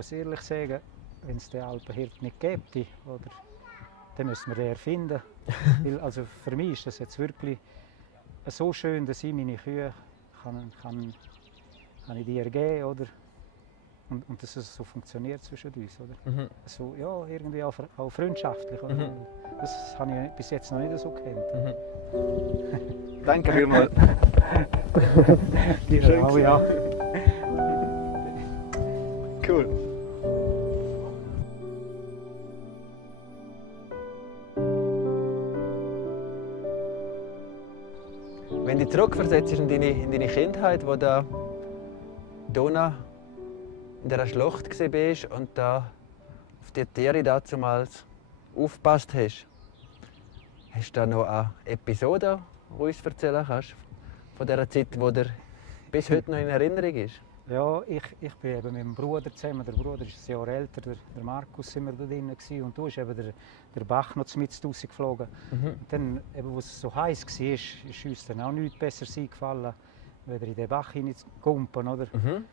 Ich muss ehrlich sagen, wenn es den Alpenhirt nicht gäbe, oder, dann müssen wir den erfinden. Weil, also für mich ist das jetzt wirklich so schön, dass ich meine Kühe kann ich dir geben, oder? Und dass es so funktioniert zwischen uns, oder? Mhm. So, ja, irgendwie auch freundschaftlich. Oder? Mhm. Das habe ich bis jetzt noch nicht so gekannt. Mhm. Danke vielmals. Schön auch, ja. Cool. Wenn du dich zurückversetzt in deine Kindheit, wo du Donau in dieser Schlucht warst und da auf die Tiere damals aufgepasst hast, hast du da noch eine Episode, die du uns erzählen kannst, von dieser Zeit, die dir bis heute noch in Erinnerung ist? Ja, ich bin eben mit dem Bruder zusammen. Der Bruder ist ein Jahr älter, der Markus, sind wir da drinnen gewesen. Und da ist eben der Bach noch mit rausgeflogen. Mhm. Und dann, eben, als es so heiß war, ist uns dann auch nichts Besseres eingefallen, wieder in den Bach hineinzukumpen, oder? Mhm.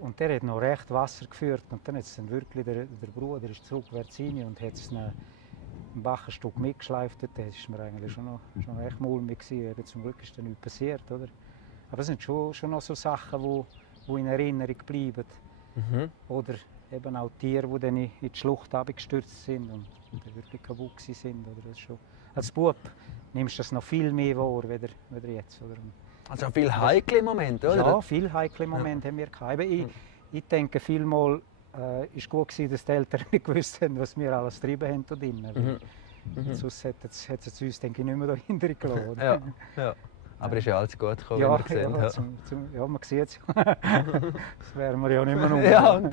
Und der hat noch recht Wasser geführt. Und dann hat es dann wirklich, der Bruder ist zurückwärts rein und hat es im Bach ein Stück mitgeschleift. Da war mir eigentlich schon recht mulmig gewesen. Eben, zum Glück ist dann nichts passiert, oder? Aber es sind schon noch so Sachen, die in Erinnerung bleiben. Mhm. Oder eben auch Tiere, die dann in die Schlucht gestürzt sind und wirklich kaputt sind. Oder das schon. Als Bub nimmst du das noch viel mehr wahr, als jetzt. Oder? Also viele heikle Momente, oder? Ja, viele heikle Momente haben wir gehabt. Eben, ich denke, vielmal ist gut gewesen, dass die Eltern nicht gewusst haben, was wir alles getrieben haben da drinnen. Mhm. Sonst hätte es uns, denke ich, nicht mehr dahinter gelassen. Ja, ja. Aber ist ja alles gut gekommen, Ja, wie wir ja, sehen. ja, man sieht es. Das wären wir ja nicht mehr noch. Ja, und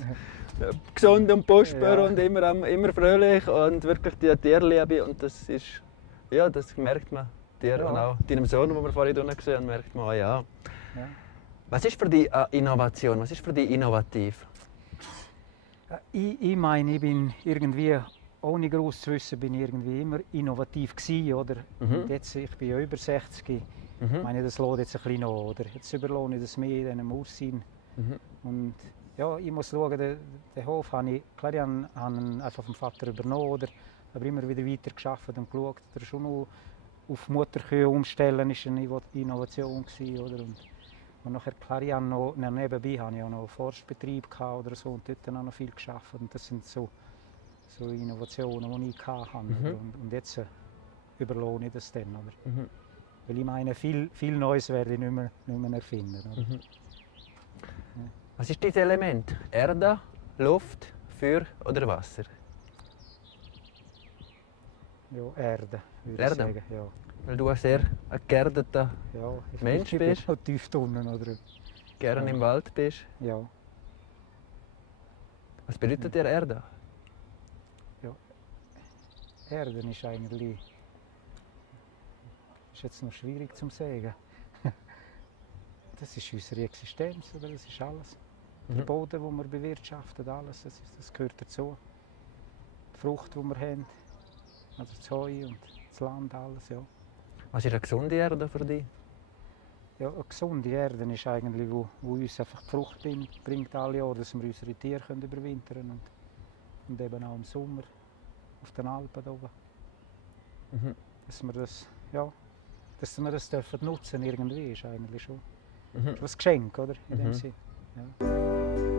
gesund und postbar Ja. und immer fröhlich und wirklich die Tierliebe. Und das ist, ja, das merkt man dir Ja. und auch deinem Sohn, den wir vorhin unten gesehen haben, merkt man, ja. Ja. Was ist für dich Innovation? Was ist für dich innovativ? Ich meine, ich bin irgendwie, ohne groß zu wissen, bin ich irgendwie immer innovativ gewesen, oder? Und jetzt, ich bin ja über 60. Ich meine, das lässt jetzt ein bisschen nach, oder? Jetzt überlohne ich das mehr in einem Aussehen. Und ja, ich muss schauen, den Hof habe ich, klar, ich habe ihn einfach vom Vater übernommen, oder? Aber immer wieder weiter gearbeitet und geschaut, dass er schon noch auf Mutterkühe umstellen ist eine Innovation gewesen, oder? Und nachher, klar, ich habe noch, nebenbei habe ich auch noch einen Forstbetrieb gehabt oder so und dort auch noch viel gearbeitet. Und das sind so Innovationen, die ich hatte. Oder? Und jetzt überlohne ich das dann, oder? Weil ich meine, viel Neues werde ich nicht mehr erfinden. Oder? Was ist dein Element? Erde, Luft, Feuer oder Wasser? Ja, Erde, würde Erde? ich sagen. Ja. Weil du ein sehr geerdeter Ja, Mensch ich bin bist. noch tief unten, oder? gerne im Wald bist. Ja. Was bedeutet dir Erde? Erde ist eigentlich, ist jetzt noch schwierig zu sagen. Das ist unsere Existenz, oder? Das ist alles. Der Boden, den wir bewirtschaften, alles, das gehört dazu. Die Frucht, die wir haben, also das Heu und das Land, alles, ja. Was ist eine gesunde Erde für dich? Ja, eine gesunde Erde ist eigentlich, wo uns einfach die Frucht bringt alle Jahre, dass wir unsere Tiere überwintern können und eben auch im Sommer auf den Alpen oben. Dass wir das, ja, dass wir das dürfen nutzen irgendwie, ist eigentlich schon ist ein Geschenk, oder? In dem Sinn. Ja.